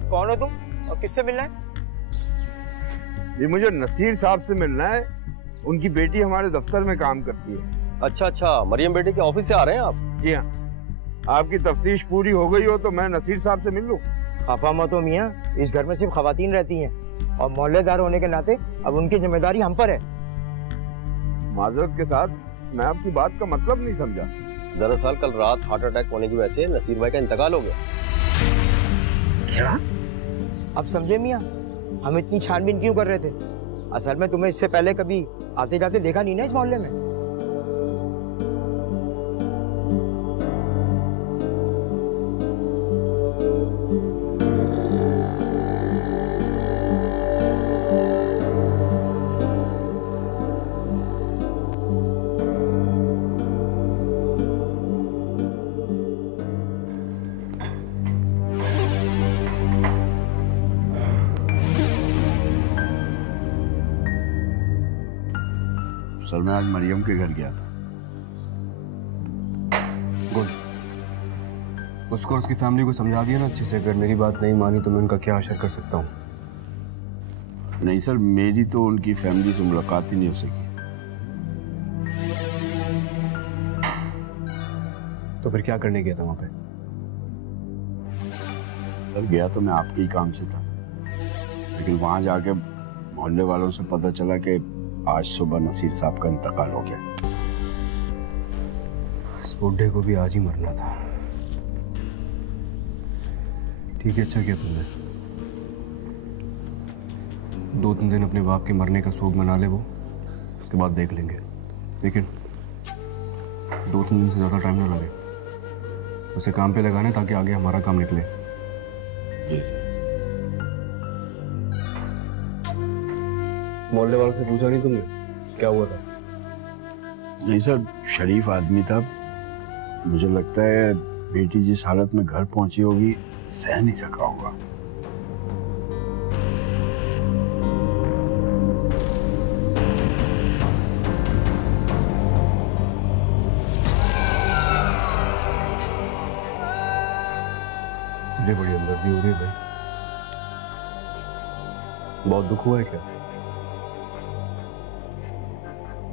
कौन हो तुम और किससे मिलना है? जी मुझे नसीर साहब से मिलना है। उनकी बेटी हमारे दफ्तर में काम करती है। अच्छा, मरियम बेटी के ऑफिस से आ रहे हैं आप? जी हाँ। आपकी तफ्तीश पूरी हो गई हो तो मैं नसीर साहब से मिल लूं। खफा मत हो मियाँ, इस घर में सिर्फ खवातीन रहती हैं और मोहल्लेदार होने के नाते अब उनकी जिम्मेदारी हम पर है। माजरत के साथ मैं आपकी बात का मतलब नहीं समझा। दरअसल कल रात हार्ट अटैक होने की वजह से नसीर भाई का इंतकाल हो गया। क्या? अब समझे मियाँ, हम इतनी छानबीन क्यों कर रहे थे? असल में तुम्हें इससे पहले कभी आते जाते देखा नहीं ना इस मोहल्ले में। सर मैं आज मरियम के घर गया था। गुड। उसको और उसकी फैमिली को समझा दिया ना अच्छे से। अगर मेरी बात नहीं मानी तो मैं उनका क्या असर कर सकता हूँ? नहीं सर, मेरी तो उनकी फैमिली से मुलाकात ही नहीं हो सकी। तो फिर क्या करने गया था वहां पे? सर गया तो मैं आपके ही काम से था, लेकिन वहां जाके मोहल्ले वालों से पता चला कि आज सुबह नसीर साहब का इंतकाल हो गया। इस बुड्ढे को भी आज ही मरना था। ठीक है, अच्छा किया तुमने। 2-3 दिन अपने बाप के मरने का शोक मना ले वो, उसके बाद देख लेंगे। लेकिन 2-3 दिन से ज्यादा टाइम ना लगे। उसे काम पे लगाने ताकि आगे हमारा काम निकले। जी। मोहल्ले वालों से पूछा नहीं तुमने क्या हुआ था? नहीं सर, शरीफ आदमी था। मुझे लगता है बेटी जिस हालत में घर पहुंची होगी सह नहीं सका होगा। तुझे बड़ी हमदर्दी हो रही है भाई। बहुत दुख हुआ है क्या?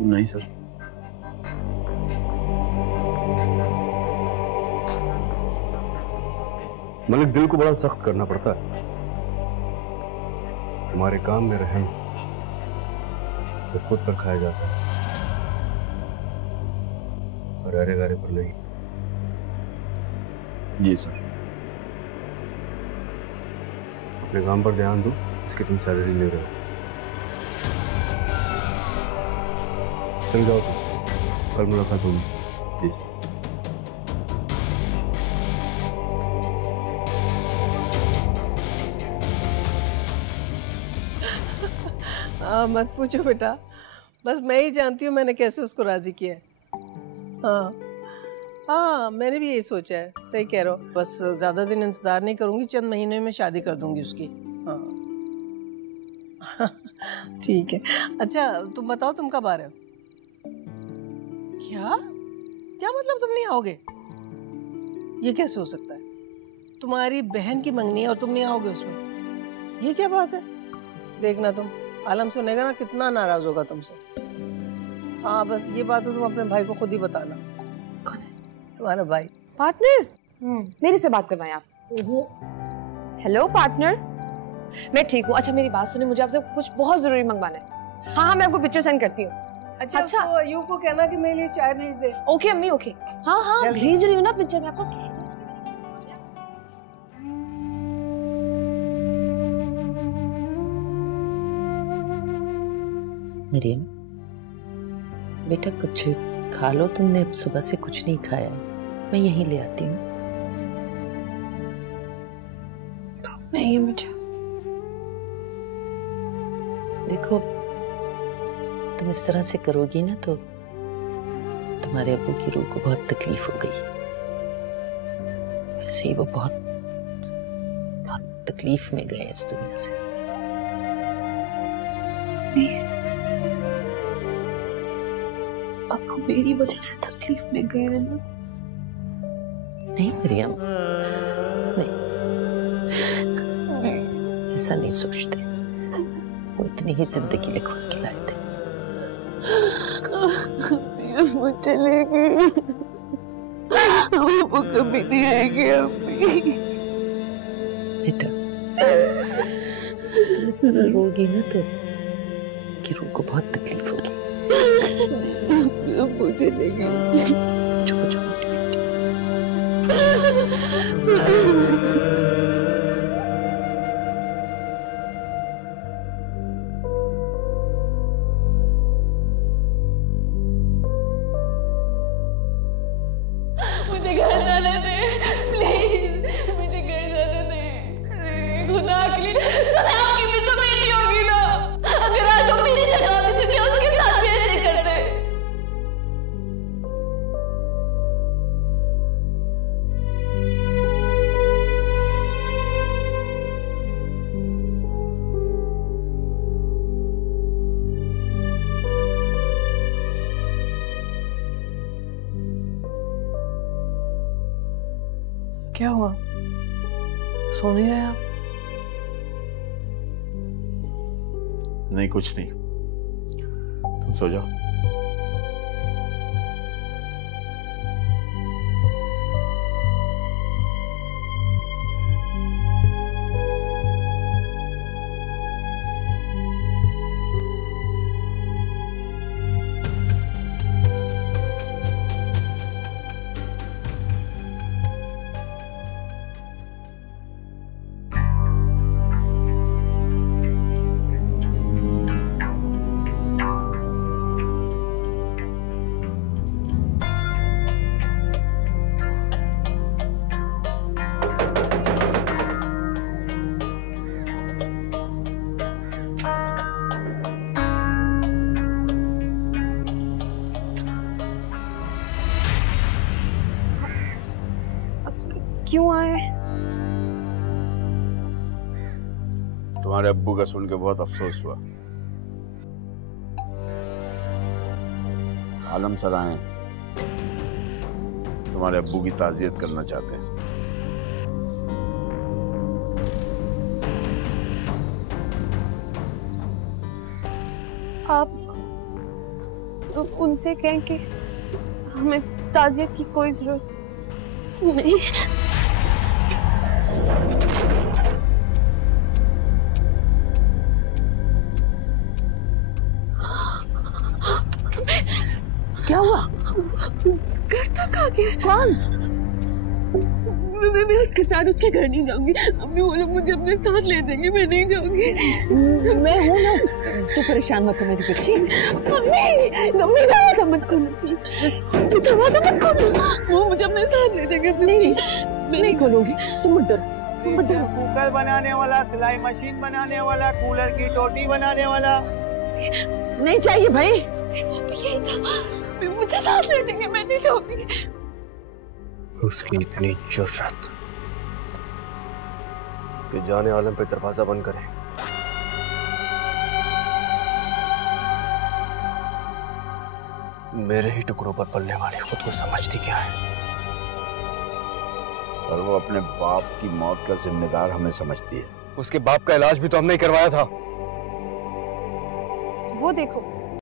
नहीं सर। मलिक, दिल को बड़ा सख्त करना पड़ता है। तुम्हारे काम में रहम तो खुद पर खाया जाता है और अरे गारे पर नहीं। जी सर। अपने काम पर ध्यान दो, इसकी तुम सैलरी ले रहे हो। चल जाओ तुम, कल मुलाकात होगी। जी। मत पूछो बेटा, बस मैं ही जानती हूँ मैंने कैसे उसको राजी किया है। हाँ, मैंने भी यही सोचा है। सही कह रहे हो। बस ज्यादा दिन इंतजार नहीं करूंगी, चंद महीने में शादी कर दूंगी उसकी। हाँ ठीक है। अच्छा तुम बताओ, तुम कब आ रहे हो? क्या क्या मतलब तुम नहीं आओगे? ये कैसे हो सकता है? तुम्हारी बहन की मंगनी है और तुम नहीं आओगे उसमें? ये क्या बात है? देखना तुम, आलम सुनेगा ना कितना नाराज होगा तुमसे। हाँ बस ये बात तो तुम अपने भाई को खुद ही बताना। कौन है? तुम्हारा भाई। पार्टनर? मेरे से बात करवाएं आप। हेलो पार्टनर, मैं ठीक हूँ। अच्छा मेरी बात सुनिए, मुझे आपसे कुछ बहुत जरूरी मंगवाना है। हाँ मैं आपको पिक्चर सेंड करती हूँ। अच्छा यू को कहना कि मेरे लिए चाय भेज दे। ओके अम्मी, ओके। हाँ भेज रही हूँ ना पिक्चर में आपको। मरियम बेटा कुछ खा लो, तुमने अब सुबह से कुछ नहीं खाया है। मैं यहीं ले आती हूँ। नहीं मुझे। देखो तुम इस तरह से करोगी ना तो तुम्हारे अब्बू की रूह को बहुत तकलीफ हो गई। वैसे ही वो बहुत बहुत तकलीफ में गए इस दुनिया से। आपको मेरी वजह से तकलीफ में गए हैं ना? नहीं मरियम, नहीं। ऐसा नहीं सोचते, वो इतनी ही जिंदगी लिखवा के लाए थे। वो चलेगी, वो कभी नहीं आएगी अम्मी। बेटा तुम इस तरह रोगी ना तो किरू को बहुत तकलीफ होगी। वो चलेगी। चुप चुप। मुझे घर जाने दे प्लीज, मुझे घर जाने दे खुदा के लिए। चले आपकी भी तो बेटी होगी ना, अगर आज वो मेरी जगह होती तो क्या उसके साथ भी ऐसे करते? क्या हुआ, सो नहीं रहे आप? नहीं कुछ नहीं, तुम सो जाओ। क्यों आए? तुम्हारे अब्बू का सुन के बहुत अफसोस हुआ। आलम सर आए, तुम्हारे अब्बू की ताज़ियत करना चाहते हैं। आप उनसे कहें कि हमें ताज़ियत की कोई जरूरत नहीं। क्या हुआ? घर तक आ गया। कौन? मैं उसके साथ उसके घर नहीं जाऊंगी। अम्मी वो लोग मुझे अपने साथ ले देंगे, मैं नहीं जाऊंगी। मैं हूँ ना, तू परेशान मत हो मेरी बच्ची। मम्मी दरवाजा मत खोलो प्लीज, दरवाजा मत खोलो। वो मुझे अपने साथ ले देंगे। नहीं खोलूंगी, तुम मत डरो, मत डरो। कुकर बनाने वाला, सिलाई मशीन बनाने वाला, कूलर की टोटी बनाने वाला। नहीं चाहिए भाई। यही था, मुझे साथ ले जाएंगे, मैं नहीं जाऊंगी। उसकी इतनी जुर्रत कि जाने आलम पे दरवाजा बंद करे। मेरे ही टुकड़ों पर पलने वाली खुद को समझती क्या है? सर वो अपने बाप की मौत का जिम्मेदार हमें समझती है। उसके बाप का इलाज भी तो हमने ही करवाया था। वो देखो